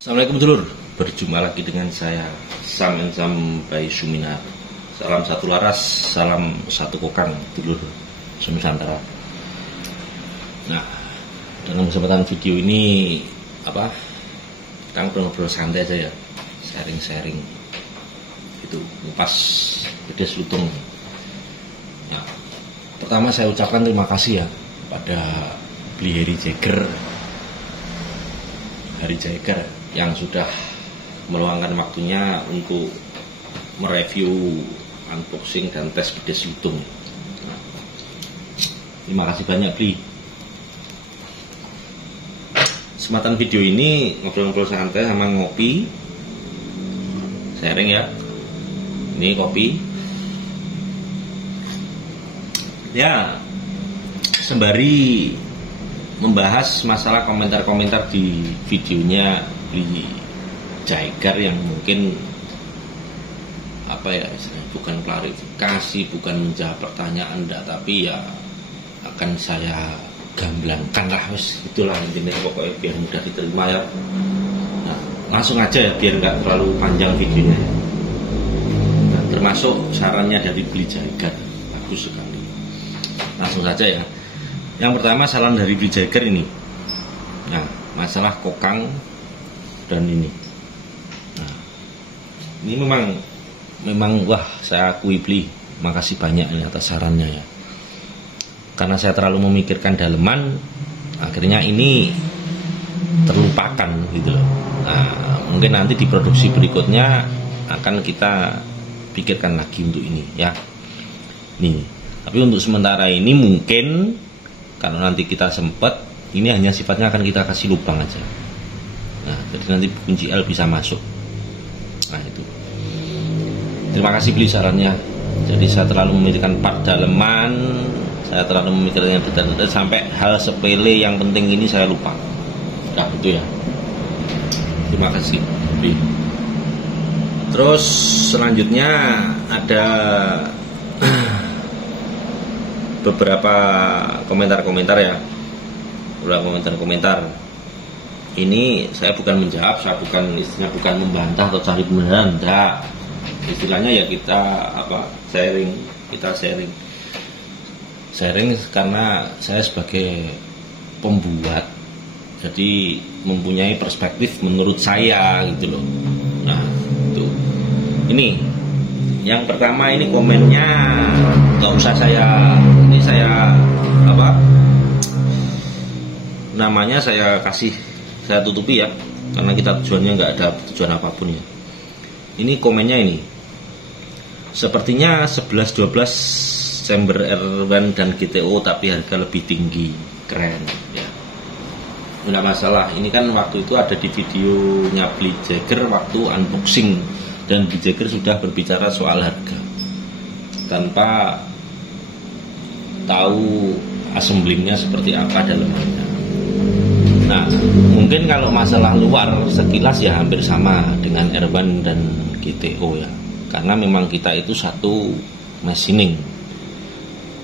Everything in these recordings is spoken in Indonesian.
Assalamualaikum dulur, berjumpa lagi dengan saya Sam by Suminar. Salam satu laras, salam satu kokang dulur Nusantara. Nah, dalam kesempatan video ini kita ngobrol santai aja ya, sharing itu ngupas pedes lutung. Nah, pertama saya ucapkan terima kasih ya pada beli Harry Jagger yang sudah meluangkan waktunya untuk mereview, unboxing dan tes pedes lutung. Nah, terima kasih banyak Bli. Kesempatan video ini ngobrol-ngobrol santai sama ngopi, sharing ya. Ini kopi. Ya, sembari membahas masalah komentar-komentar di videonya Bli Jagger yang mungkin bukan klarifikasi, bukan menjawab pertanyaan enggak, tapi ya akan saya gamblangkan lah, itulah intinya, pokoknya biar mudah diterima ya. Nah, langsung aja ya biar nggak terlalu panjang videonya. Nah, termasuk sarannya dari Bli Jagger bagus sekali. Langsung saja ya. Yang pertama, saran dari Bli Jagger ini. Nah, masalah kokang dan ini. Nah, ini memang wah, saya akui Bli, makasih banyak ini atas sarannya ya. Karena saya terlalu memikirkan daleman, akhirnya ini terlupakan gitu loh. Nah, mungkin nanti di produksi berikutnya akan kita pikirkan lagi untuk ini ya. Nih, tapi untuk sementara ini mungkin kalau nanti kita sempat, ini hanya sifatnya akan kita kasih lubang aja. Nah, jadi nanti kunci L bisa masuk. Nah itu. Terima kasih Bli sarannya. Jadi saya terlalu memikirkan part daleman, saya terlalu memikirkan detail-detail sampai hal sepele yang penting ini saya lupa. Nah itu ya. Terima kasih Bli. Terus selanjutnya ada beberapa komentar-komentar ya. Beberapa komentar. Ini saya bukan menjawab, saya bukan membantah atau cari kebenaran, enggak. Istilahnya ya kita sharing karena saya sebagai pembuat, jadi mempunyai perspektif menurut saya gitu loh. Nah itu. Ini yang pertama, ini komennya nggak usah saya namanya saya tutupi ya, karena kita tujuannya nggak ada tujuan apapun ya. Ini komennya ini, sepertinya 11-12 chamber R1 dan GTO tapi harga lebih tinggi, keren ya. Nggak masalah, ini kan waktu itu ada di videonya Bli Jagger waktu unboxing, dan Bli Jagger sudah berbicara soal harga tanpa tahu assemblingnya seperti apa dalemannya. Nah, mungkin kalau masalah luar sekilas ya hampir sama dengan R1 dan GTO ya, karena memang kita itu satu machining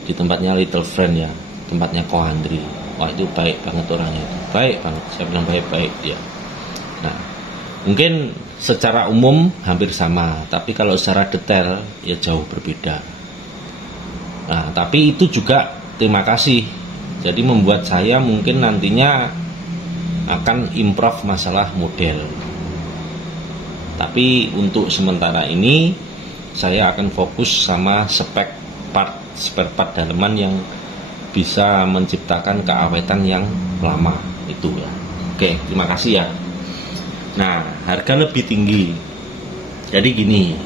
di tempatnya Little Friend ya, tempatnya Ko Andri. Wah itu baik banget orangnya, itu baik banget, saya bilang baik ya. Nah, mungkin secara umum hampir sama, tapi kalau secara detail ya jauh berbeda. Nah, tapi itu juga terima kasih, jadi membuat saya mungkin nantinya akan improve masalah model. Tapi untuk sementara ini saya akan fokus sama spare part daleman yang bisa menciptakan keawetan yang lama itu ya. Oke, terima kasih ya. Nah, harga lebih tinggi. Jadi gini,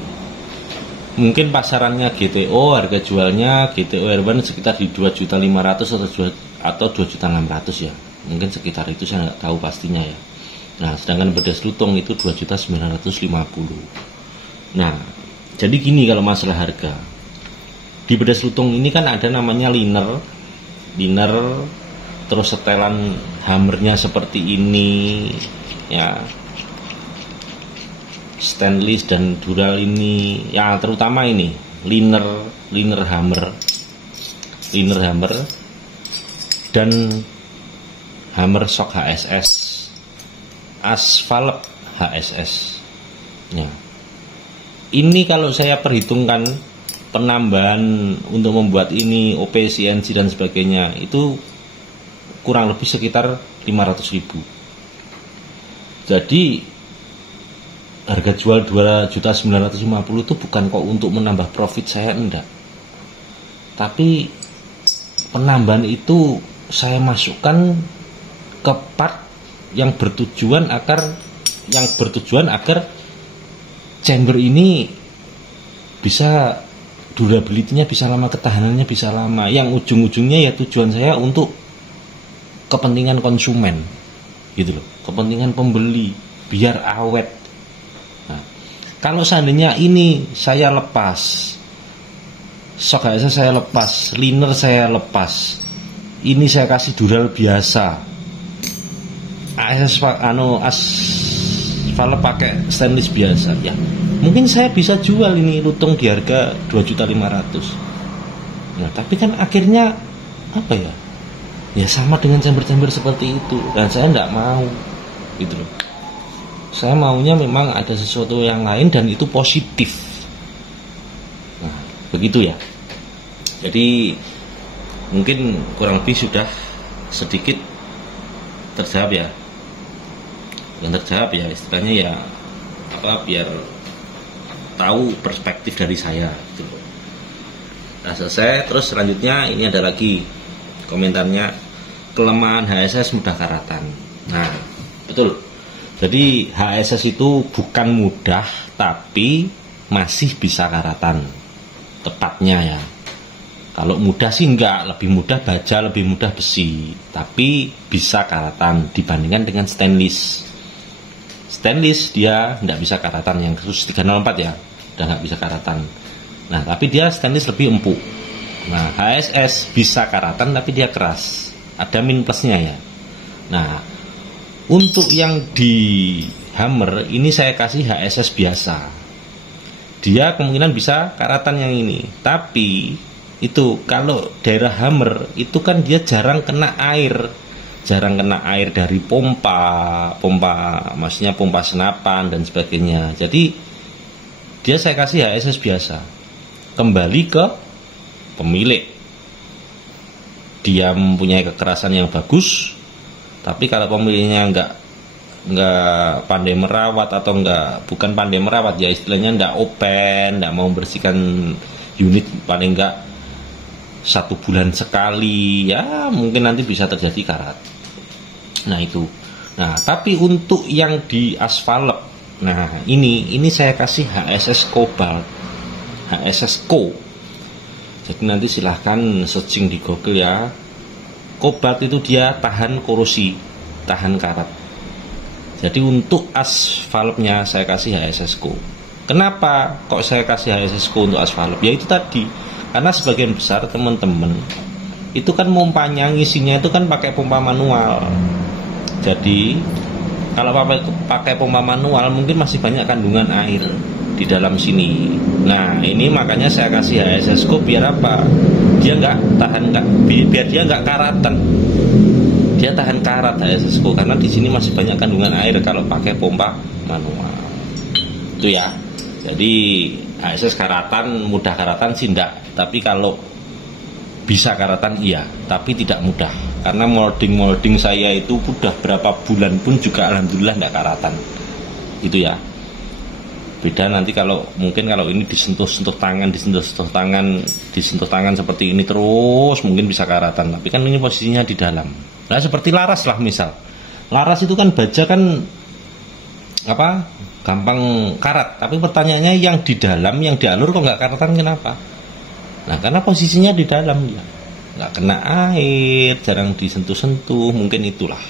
mungkin pasarannya GTO, harga jualnya GTO R1 sekitar di 2.500.000 atau 2.600.000 ya. Mungkin sekitar itu, saya nggak tahu pastinya ya. Nah, sedangkan pedes lutung itu 2.950.000. Nah, jadi gini kalau masalah harga. Di pedes lutung ini kan ada namanya liner, terus setelan hammernya seperti ini ya, stainless dan dural ini ya, terutama ini liner hammer dan hammer shock HSS, asfalep HSS. Nah, ini kalau saya perhitungkan penambahan untuk membuat ini OP, CNC dan sebagainya itu kurang lebih sekitar 500.000. Jadi harga jual 2.950.000 itu bukan kok untuk menambah profit saya, enggak. Tapi penambahan itu saya masukkan ke part yang bertujuan agar chamber ini bisa durability-nya bisa lama, ketahanannya bisa lama. Yang ujung-ujungnya ya tujuan saya untuk kepentingan konsumen, gitu loh, kepentingan pembeli biar awet. Nah, kalau seandainya ini saya lepas, shock HSS saya lepas, liner saya lepas, ini saya kasih dural biasa, asfal pakai stainless biasa, ya mungkin saya bisa jual ini lutung di harga 2.500.000. Nah, tapi kan akhirnya apa ya? Ya sama dengan chamber-chamber seperti itu, dan saya tidak mau, gitu loh. Saya maunya memang ada sesuatu yang lain dan itu positif. Nah, begitu ya. Jadi mungkin kurang lebih sudah sedikit terjawab ya. Yang terjawab ya istilahnya ya biar tahu perspektif dari saya gitu. Nah, selesai. Terus selanjutnya ini ada lagi komentarnya, kelemahan HSS mudah karatan. Nah, betul. Jadi HSS itu bukan mudah tapi masih bisa karatan. Tepatnya ya. Kalau mudah sih enggak, lebih mudah baja, lebih mudah besi, tapi bisa karatan dibandingkan dengan stainless. Stainless dia enggak bisa karatan, yang khusus 304 ya, udah enggak bisa karatan. Nah, tapi dia stainless lebih empuk. Nah, HSS bisa karatan tapi dia keras, ada min plusnya ya. Nah, untuk yang di Hammer ini saya kasih HSS biasa, dia kemungkinan bisa karatan yang ini. Tapi itu kalau daerah Hammer itu kan dia jarang kena air dari pompa, maksudnya pompa senapan dan sebagainya. Jadi dia saya kasih HSS biasa. Kembali ke pemilik, dia mempunyai kekerasan yang bagus, tapi kalau pemiliknya nggak pandai merawat atau bukan pandai merawat ya, istilahnya nggak open, nggak mau bersihkan unit paling nggak 1 bulan sekali, ya mungkin nanti bisa terjadi karat. Nah itu. Nah, tapi untuk yang di asfalep, nah ini saya kasih HSS Cobalt, HSS Co. Jadi nanti silahkan searching di Google ya. Cobalt itu dia tahan korosi, tahan karat. Jadi untuk asfalnya saya kasih HSS Co. Kenapa kok saya kasih HSS Co untuk asfalep? Ya itu tadi, karena sebagian besar teman-teman itu kan pompanya ngisinya itu kan pakai pompa manual. Jadi kalau pakai pompa manual mungkin masih banyak kandungan air di dalam sini. Nah, ini makanya saya kasih HSS Co biar apa? Dia biar dia nggak karatan. Dia tahan karat HSS Co karena di sini masih banyak kandungan air kalau pakai pompa manual. Itu ya. Jadi HSS karatan, mudah karatan sih enggak, tapi kalau bisa karatan iya, tapi tidak mudah. Karena molding saya itu udah berapa bulan pun juga alhamdulillah enggak karatan. Itu ya. Beda nanti kalau ini disentuh tangan seperti ini terus mungkin bisa karatan, tapi kan ini posisinya di dalam. Nah, seperti laras lah misal. Laras itu kan baja kan gampang karat, tapi pertanyaannya yang di dalam, yang di alur kok nggak karatan, kenapa? Nah, karena posisinya di dalam ya, nggak kena air, jarang disentuh-sentuh, mungkin itulah.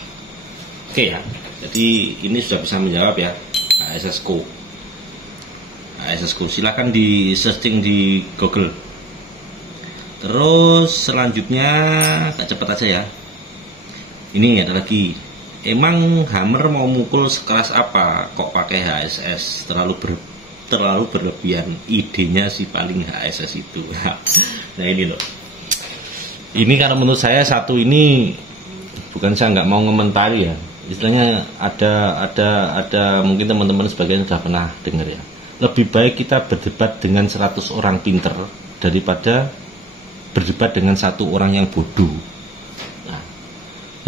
Oke ya, jadi ini sudah bisa menjawab ya HSS Co. HSS Co silahkan di searching di Google. Terus selanjutnya tak cepat aja ya. Ini ada lagi. Emang Hammer mau mukul sekeras apa kok pakai HSS? Terlalu berlebihan. Idenya sih paling HSS itu. Nah ini loh. Ini karena menurut saya satu ini, bukan saya nggak mau ngomentari ya, istilahnya ada mungkin teman-teman sebagian sudah pernah dengar ya. Lebih baik kita berdebat dengan 100 orang pinter daripada berdebat dengan satu orang yang bodoh. Nah,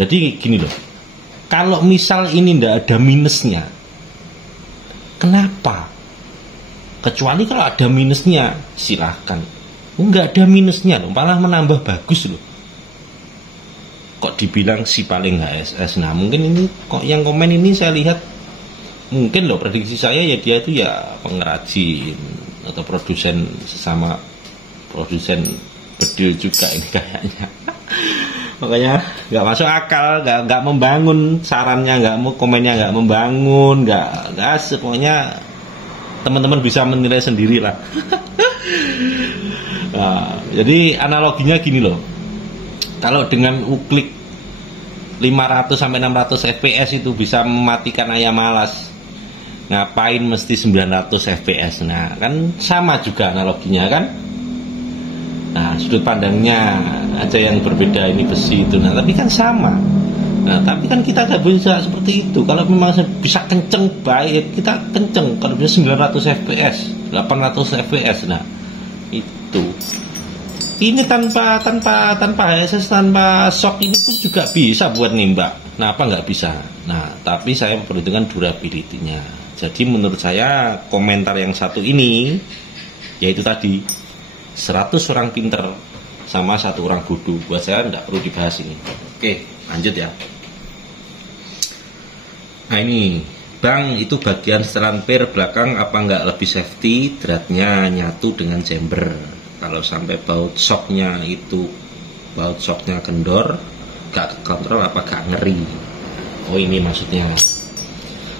jadi gini loh, kalau misal ini tidak ada minusnya, kenapa? Kecuali kalau ada minusnya, silahkan. Nggak ada minusnya loh, malah menambah bagus loh. Kok dibilang si paling HSS? Nah mungkin ini kok yang komen ini saya lihat, mungkin loh prediksi saya ya dia itu ya pengrajin atau produsen, sesama produsen bedil juga ini kayaknya. Makanya nggak masuk akal, nggak membangun sarannya, nggak mau komennya, nggak membangun, nggak asik. Pokoknya teman-teman bisa menilai sendiri lah. Nah, jadi analoginya gini loh, kalau dengan uklik 500 sampai 600 fps itu bisa mematikan ayam malas, ngapain mesti 900 fps? Nah kan sama juga analoginya kan. Nah sudut pandangnya aja yang berbeda, ini besi itu, nah tapi kan sama. Nah tapi kan kita tidak bisa seperti itu. Kalau memang bisa kenceng baik, kita kenceng. Kalau bisa 900 fps, 800 fps, nah itu. Ini tanpa HSS, tanpa shock ini pun juga bisa buat nembak. Nah apa nggak bisa? Nah tapi saya memperhitungkan durability-nya. Jadi menurut saya komentar yang satu ini, yaitu tadi 100 orang pinter sama 1 orang bodoh, buat saya nggak perlu dibahas ini. Oke, lanjut ya. Nah ini, Bang, itu bagian setelan per belakang apa nggak lebih safety? Dratnya nyatu dengan chamber. Kalau sampai baut shocknya kendor, gak kontrol apa gak ngeri? Oh ini maksudnya.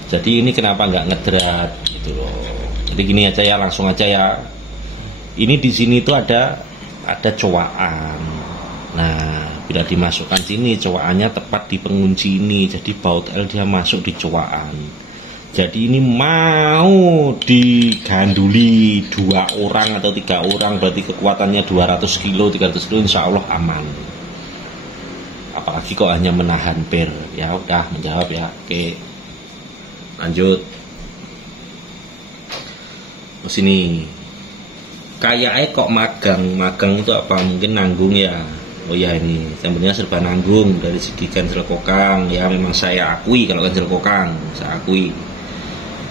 Jadi ini kenapa nggak ngedrat gitu loh. Jadi gini aja ya, langsung aja ya. Ini di sini tuh ada cowaan. Nah bila dimasukkan sini, cowaannya tepat di pengunci ini, jadi baut L dia masuk di cowaan. Jadi ini mau diganduli 2 orang atau 3 orang, berarti kekuatannya 200 kilo, 300 kilo, insya Allah aman. Apalagi kok hanya menahan per. Ya udah menjawab ya. Oke, lanjut. Terus ini, kayaknya kok magang itu apa? Mungkin nanggung ya. Oh ya ini sebenarnya serba nanggung dari segi cancel kokang. Ya memang saya akui kalau cancel kokang, saya akui.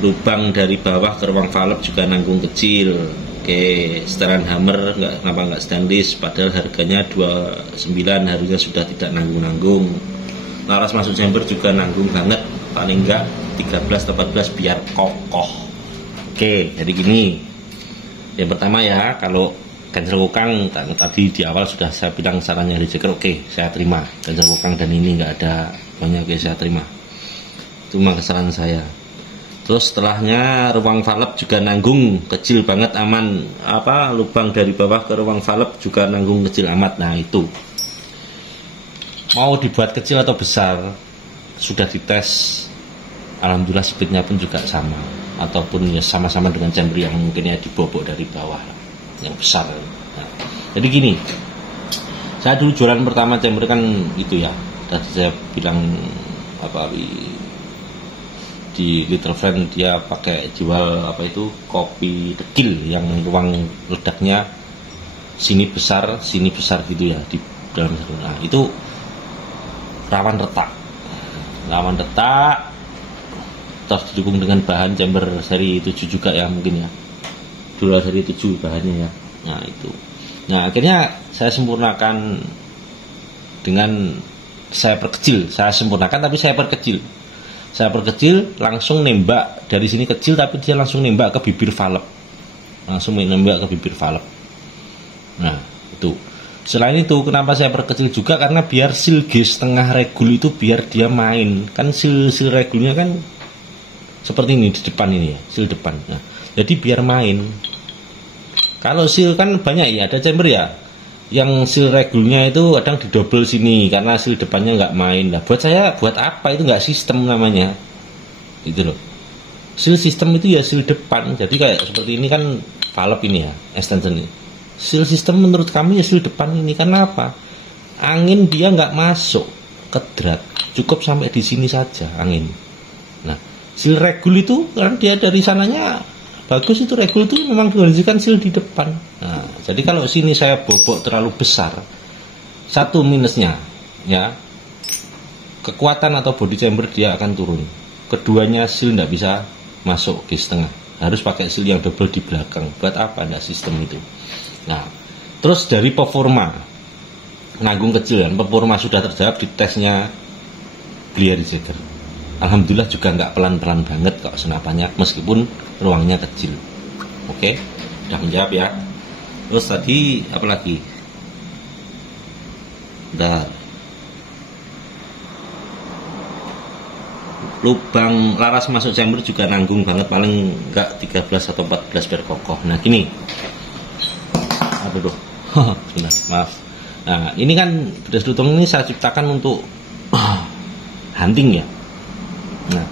Lubang dari bawah ke ruang valve juga nanggung kecil. Oke, setelan hammer kenapa nggak stainless, padahal harganya 29, harusnya sudah tidak nanggung-nanggung. Laras masuk chamber juga nanggung banget, paling enggak 13 atau 14 biar kokoh. Oke, jadi gini. Yang pertama ya, kalau cancel kokang tadi di awal sudah saya bilang sarannya rejecter, oke saya terima. Cancel kokang dan ini nggak ada banyak, oke saya terima. Cuma kesalahan saya. Terus setelahnya ruang valve juga nanggung kecil banget, aman. Lubang dari bawah ke ruang valve juga nanggung kecil amat. Nah itu mau dibuat kecil atau besar sudah dites, alhamdulillah speednya pun juga sama, ataupun ya sama-sama dengan chamber yang mungkinnya dibobok dari bawah yang besar. Nah, jadi gini, saya dulu jualan pertama chamber kan itu ya, tadi saya bilang di Little Friend dia pakai jual kopi dekil yang ruang ledaknya sini besar gitu ya di dalam satu. Nah itu rawan retak, terus didukung dengan bahan chamber seri 7 juga ya mungkin ya, dulu seri 7 bahannya ya. Nah itu, nah akhirnya saya sempurnakan dengan saya perkecil langsung nembak dari sini kecil, tapi dia langsung nembak ke bibir valve, nah itu. Selain itu kenapa saya perkecil juga, karena biar seal gauge tengah regul itu biar dia main, kan seal regulnya kan seperti ini di depan ini ya, seal depan. Nah, jadi biar main. Kalau seal kan banyak ya, ada chamber ya yang seal regulnya itu kadang didobel sini karena seal depannya nggak main. Lah buat saya buat apa, itu nggak sistem namanya gitu loh. Seal sistem itu ya seal depan, jadi kayak seperti ini kan valve ini ya, extension ini. Seal sistem menurut kami ya seal depan ini, karena apa? Angin dia nggak masuk kedrat, cukup sampai di sini saja angin. Nah, seal regul itu kan dia dari sananya bagus, itu regul itu memang dikondisikan seal di depan. Nah, jadi kalau sini saya bobok terlalu besar, satu minusnya ya, kekuatan atau body chamber dia akan turun. Keduanya seal tidak bisa masuk ke setengah, harus pakai seal yang double di belakang. Buat apa ada sistem itu? Nah, terus dari performa nanggung kecil kan, performa sudah terjawab di tesnya Blair Jagger. Alhamdulillah juga nggak pelan-pelan banget kok senapannya, meskipun ruangnya kecil. Oke, sudah menjawab ya. Terus tadi apa lagi? Lubang laras masuk chamber juga nanggung banget, paling enggak 13 atau 14 biar kokoh. Nah gini, aduh, sudah maaf. Nah ini kan bedas lutung ini saya ciptakan untuk hunting ya. Nah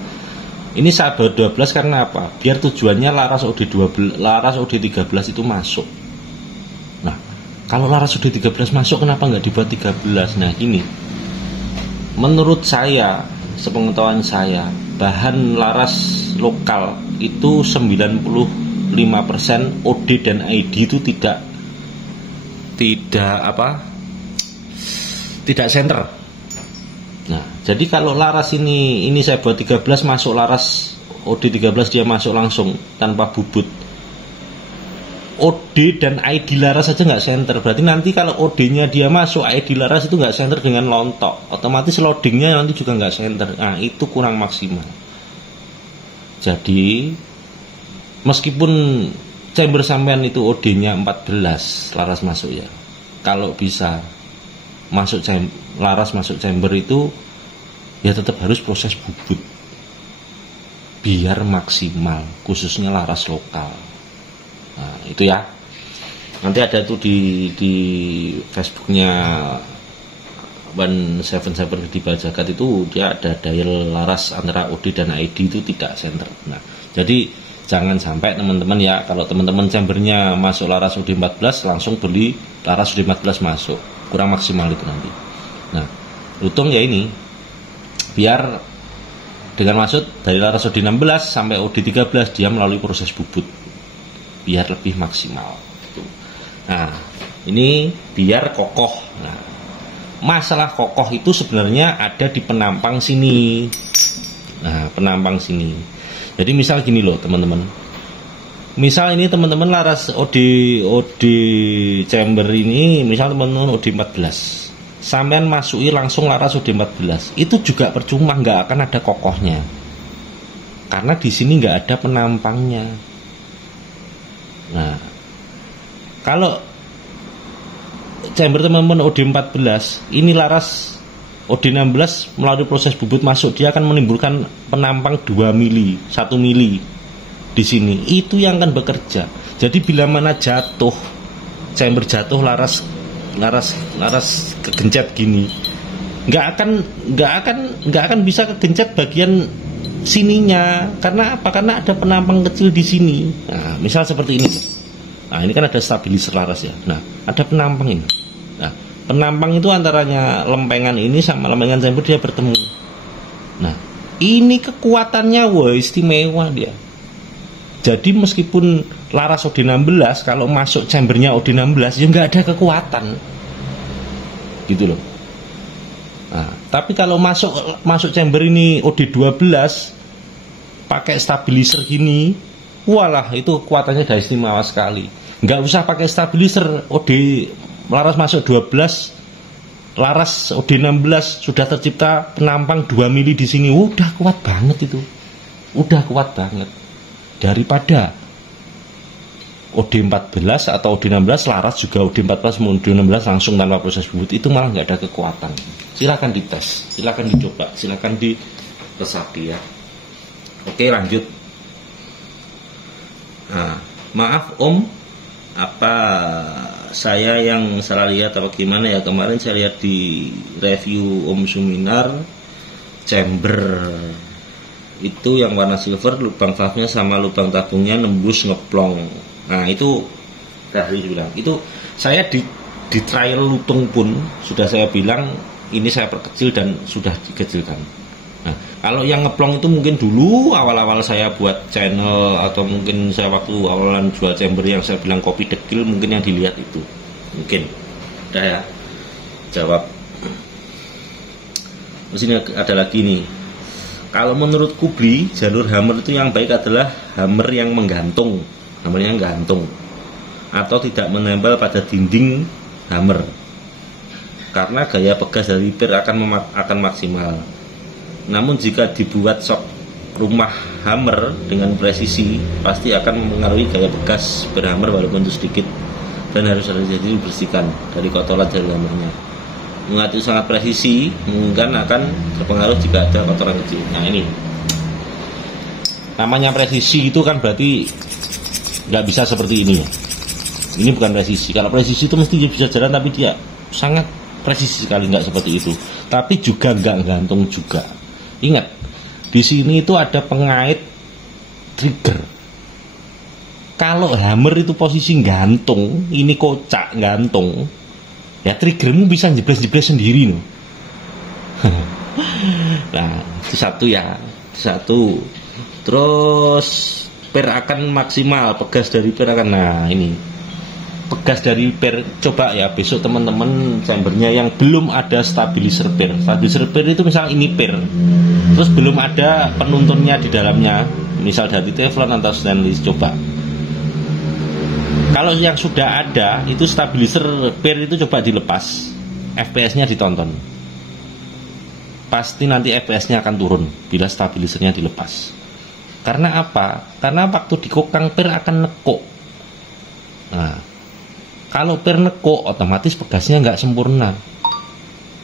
ini saya bawa 12 karena apa? Biar tujuannya laras OD12, laras OD13 itu masuk. Nah kalau laras OD13 masuk, kenapa nggak dibuat 13? Nah gini, menurut saya, sepengetahuan saya, bahan laras lokal itu 95% OD dan ID itu tidak center. Nah, jadi kalau laras ini saya buat 13 masuk laras OD 13, dia masuk langsung tanpa bubut. OD dan ID laras saja nggak center, berarti nanti kalau OD-nya dia masuk, ID laras itu nggak center dengan lontok, otomatis loadingnya nanti juga nggak center. Nah itu kurang maksimal. Jadi meskipun chamber sampean itu OD-nya 14 laras masuk ya, kalau bisa masuk laras masuk chamber itu ya tetap harus proses bubut biar maksimal, khususnya laras lokal. Nah itu ya, nanti ada tuh di Facebooknya 177 di Bajagat itu, dia ada dial laras antara OD dan ID itu tidak center. Nah jadi jangan sampai teman-teman ya, kalau teman-teman chambernya masuk laras OD 14 langsung beli laras OD 14 masuk, kurang maksimal itu nanti. Nah lutung ya ini, biar dengan maksud dari laras OD 16 sampai OD 13 dia melalui proses bubut biar lebih maksimal. Nah ini biar kokoh. Nah, masalah kokoh itu sebenarnya ada di penampang sini. Nah penampang sini, jadi misal gini loh teman-teman, misal ini teman-teman laras OD chamber ini, misal teman-teman OD 14, sampean masuki langsung laras OD 14, itu juga percuma, nggak akan ada kokohnya karena di sini nggak ada penampangnya. Nah kalau chamber teman-teman OD 14 ini laras OD 16 melalui proses bubut masuk, dia akan menimbulkan penampang 2 mili, 1 mili di sini, itu yang akan bekerja. Jadi bila mana jatuh, chamber jatuh laras kegencet gini, nggak akan bisa kegencet bagian sininya. Karena apa? Karena ada penampang kecil di sini. Nah, misal seperti ini. Nah, ini kan ada stabilizer laras ya. Nah, ada penampang ini. Nah, penampang itu antaranya lempengan ini sama lempengan chamber dia bertemu. Nah, ini kekuatannya istimewa dia. Jadi meskipun laras OD 16 kalau masuk chambernya OD 16 ya nggak ada kekuatan. Gitu loh. Nah, tapi kalau masuk chamber ini OD 12 pakai stabilizer gini, walah itu kekuatannya udah istimewa sekali. Nggak usah pakai stabilizer, OD laras masuk 12, laras OD 16 sudah tercipta penampang 2 mili di sini, udah kuat banget itu, udah kuat banget. Daripada OD 14 atau OD 16 laras juga OD 14 mau OD 16 langsung tanpa proses bubut, itu malah nggak ada kekuatan. Silakan dites, silakan dicoba, silakan diresapi ya. Oke lanjut. Nah, maaf Om, apa saya yang salah lihat apa gimana ya? Kemarin saya lihat di review Om Suminar, chamber itu yang warna silver, lubang valve-nya sama lubang tabungnya nembus ngeplong. Nah itu tadi bilang, itu saya di trial lutung pun sudah saya bilang ini saya perkecil dan sudah dikecilkan. Nah, kalau yang ngeplong itu mungkin dulu awal-awal saya buat channel, atau mungkin saya waktu awalan jual chamber yang saya bilang kopi dekil, mungkin yang dilihat itu. Mungkin. Udah ya. Jawab. Di sini ada lagi nih. Kalau menurut Kubli, jalur hammer itu yang baik adalah hammer yang menggantung, hammer yang gantung, atau tidak menempel pada dinding hammer. Karena gaya pegas dari pir akan maksimal. Namun jika dibuat sok rumah hammer dengan presisi, pasti akan mempengaruhi gaya pegas berhammer walaupun itu sedikit, dan harus jadi dibersihkan dari kotoran dari hammernya. Mengatur sangat presisi mungkin akan terpengaruh jika ada kotoran kecil. Nah ini namanya presisi itu kan berarti nggak bisa seperti ini. Ini bukan presisi. Kalau presisi itu mesti dia bisa jalan, tapi dia sangat presisi sekali, nggak seperti itu. Tapi juga nggak gantung juga. Ingat, di sini itu ada pengait trigger. Kalau hammer itu posisi gantung, ini kocak gantung, ya triggermu bisa jebres-jebres sendiri loh. Nah itu satu ya, satu. Terus per akan maksimal, pegas dari per akan. Nah ini pegas dari per, coba ya besok teman-teman chambernya yang belum ada stabilizer per. Stabilizer per itu misal ini per, terus belum ada penuntunnya di dalamnya, misal dari teflon atau stainless, coba. Kalau yang sudah ada itu stabilizer per itu coba dilepas, FPS-nya ditonton. Pasti nanti FPS-nya akan turun bila stabilizernya dilepas. Karena apa? Karena waktu dikokang per akan nekuk. Nah, kalau per nekuk otomatis pegasnya nggak sempurna.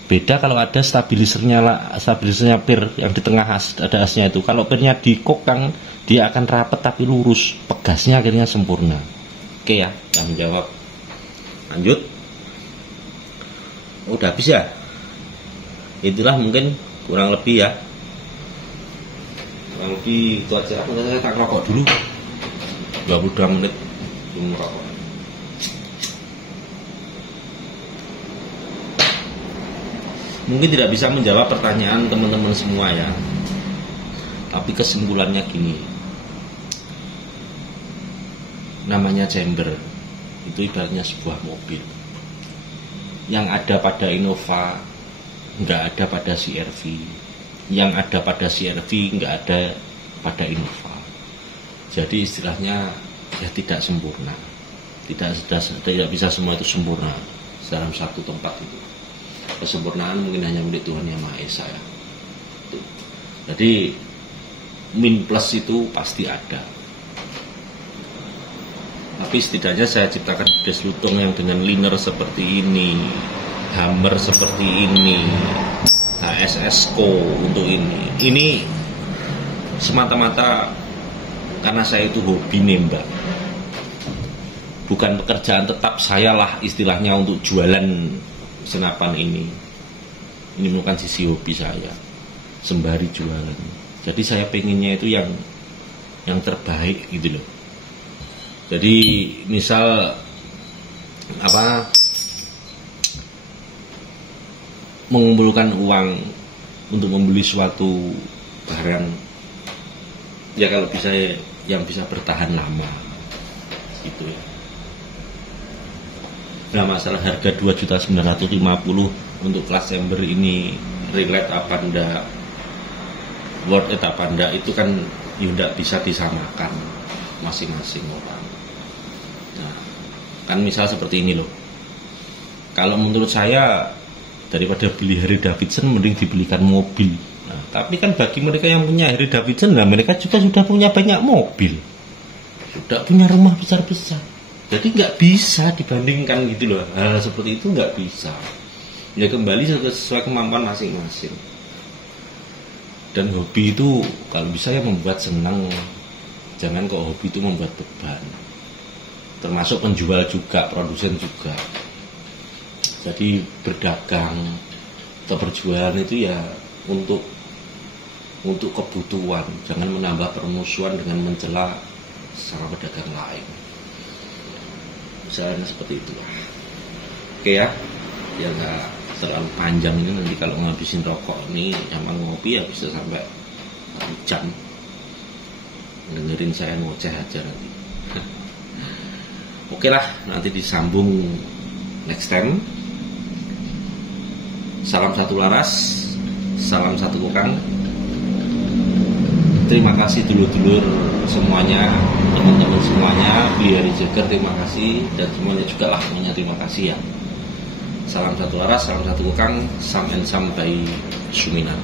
Beda kalau ada stabilizernya per yang di tengah ada asnya itu. Kalau pernya dikokang dia akan rapet tapi lurus, pegasnya akhirnya sempurna. Oke ya, yang menjawab. Lanjut. Udah habis ya. Itulah mungkin kurang lebih ya. Kurang lebih itu aja. Saya tak rokok dulu. 22 menit belum rokok. Mungkin tidak bisa menjawab pertanyaan teman-teman semua ya. Tapi kesimpulannya gini. Namanya chamber itu ibaratnya sebuah mobil. Yang ada pada Innova nggak ada pada CR-V, yang ada pada CR-V nggak ada pada Innova. Jadi istilahnya ya tidak sempurna, tidak bisa semua itu sempurna dalam satu tempat itu. Kesempurnaan mungkin hanya milik Tuhan Yang Maha Esa ya. Jadi min plus itu pasti ada. Tapi setidaknya saya ciptakan des lutung yang dengan liner seperti ini, hammer seperti ini, HSS Co untuk ini. Ini semata-mata karena saya itu hobi nembak. Bukan pekerjaan tetap saya lah istilahnya untuk jualan senapan ini. Ini bukan sisi hobi saya, sembari jualan. Jadi saya pengennya itu yang terbaik gitu loh. Jadi misal mengumpulkan uang untuk membeli suatu barang, ya kalau bisa yang bisa bertahan lama gitu ya. Nah masalah harga 2.950 untuk kelas chamber ini relate apa enggak, worth it apa enggak, itu kan ya enggak bisa disamakan masing-masing orang. Nah, kan misal seperti ini loh. Kalau menurut saya daripada beli Harley Davidson mending dibelikan mobil. Nah, tapi kan bagi mereka yang punya Harley Davidson, nah mereka juga sudah punya banyak mobil, sudah punya rumah besar-besar. Jadi nggak bisa dibandingkan gitu loh. Hal seperti itu nggak bisa. Ya kembali sesuai kemampuan masing-masing. Dan hobi itu kalau bisa ya membuat senang. Jangan kok hobi itu membuat beban. Termasuk penjual juga, produsen juga. Jadi berdagang atau berjualan itu ya untuk kebutuhan, jangan menambah permusuhan dengan mencela sesama pedagang lain. Misalnya seperti itu. Oke ya, ya nggak terlalu panjang ini, nanti kalau ngabisin rokok ini sama ngopi ya bisa sampai 1 jam dengerin saya ngoceh aja nanti. Oke lah, nanti disambung next time. Salam satu laras, salam satu kokang. Terima kasih dulur-dulur semuanya, teman-teman semuanya, Bliari Jagger terima kasih, dan semuanya juga lah semuanya terima kasih ya. Salam satu laras, salam satu kokang, sam and sam by Suminar.